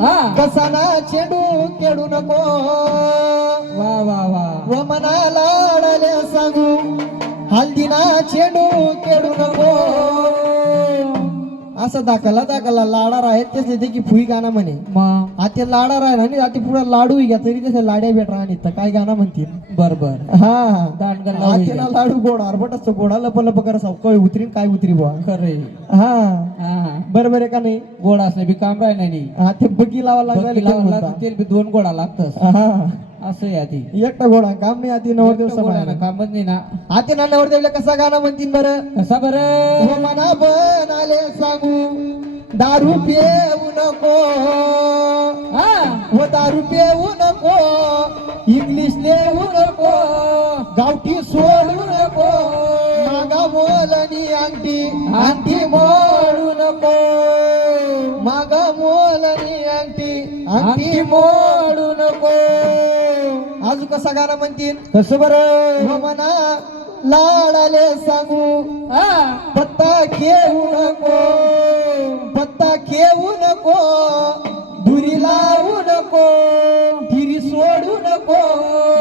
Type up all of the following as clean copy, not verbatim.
कसाना चेंडू खेळू नको वा वा वा व मनाला लाडाले सांगू हल्दीना चेंडू खेळू नको असं दाखला दाखला लाडार आहेत त्याचे ते की फुई गाणं म्हणे मग आता लाडार आहे ना आणि आता पुढे लाडू घ्या तरी त्याचे लाड्या भेटा आणि तर काय गाणं म्हणतील बरोबर हा दांडगा आतेला लाडू गोड आरबट असतो गोडा लप लप कर काय उतरी काय उतरी बुवा खरे हा हा बरोबर आहे का नाही गोड असले बी काम राही नाही हा ते बगी लावा लागला तेल बी 2 गोडा लागतस हा असं आहे आधी एकटा घोडा काम नाही आधी नवरदेव गोडा कामच नाही ना आते ना नवरदेवला कसा गाणं म्हणतील बरं कसा बरं हो मना पण आले सांगू दारू पिऊ नको हो दारू पिऊ नको इंग्लिश लिहू नको गावठी सोडू नको मागा मोलनी अंगठी अंगठी मोडू नको मागा मोलनी अंगठी अंगठी मोडू नको अजून कसा गाणं म्हणतील कसं बरं हो मना लाडाले सांगू पत्ता खेळू नको पत्ता खेळू नको धुरी लावू नको फिरी सोडू नको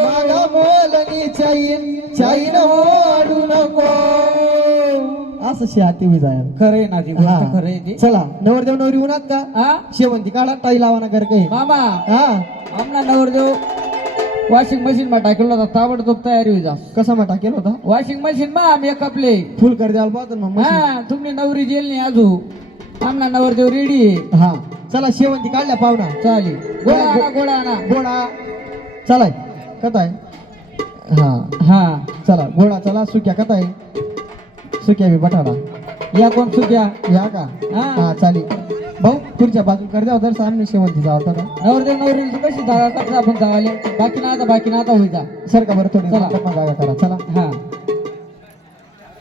मागा मोलनी चाईन ओढू नको असं शिहाती विजाय खरे ना ती गोष्ट खरे ती चला नवरदेव नवरी उन्हात का शेवंती काढा टाई लावा ना घर काही मामा हा आमना नवरदेव वॉशिंग मशीन मा टाकलो होता ताबडतोब तयारी होई जा कसा मा टाकेल होता वॉशिंग मशीन मा मेकअपले फुल कर द्याल पाहतो मग तुम्ही नवरी जेल नाही आजू आमना नवरदेव रेडी आहे हा चला शेवंती काढल्या पाहुणा चालेल गोळा आणा गोळा आणा गोडा चलाय कथाय हा हा चला गोडा चला सुक्या कथाय सुक्या बी बटाडा या कोण चुक्या या का हा चालेल भाऊ पुढच्या बाजू कर द्या जर सामने शेवंतीचा होता का नवरदेव नवरीची कशी जागा करता आपण जावाले बाकी ना आता होई जा सर का बरं थोडी चला. जागा करा चला हा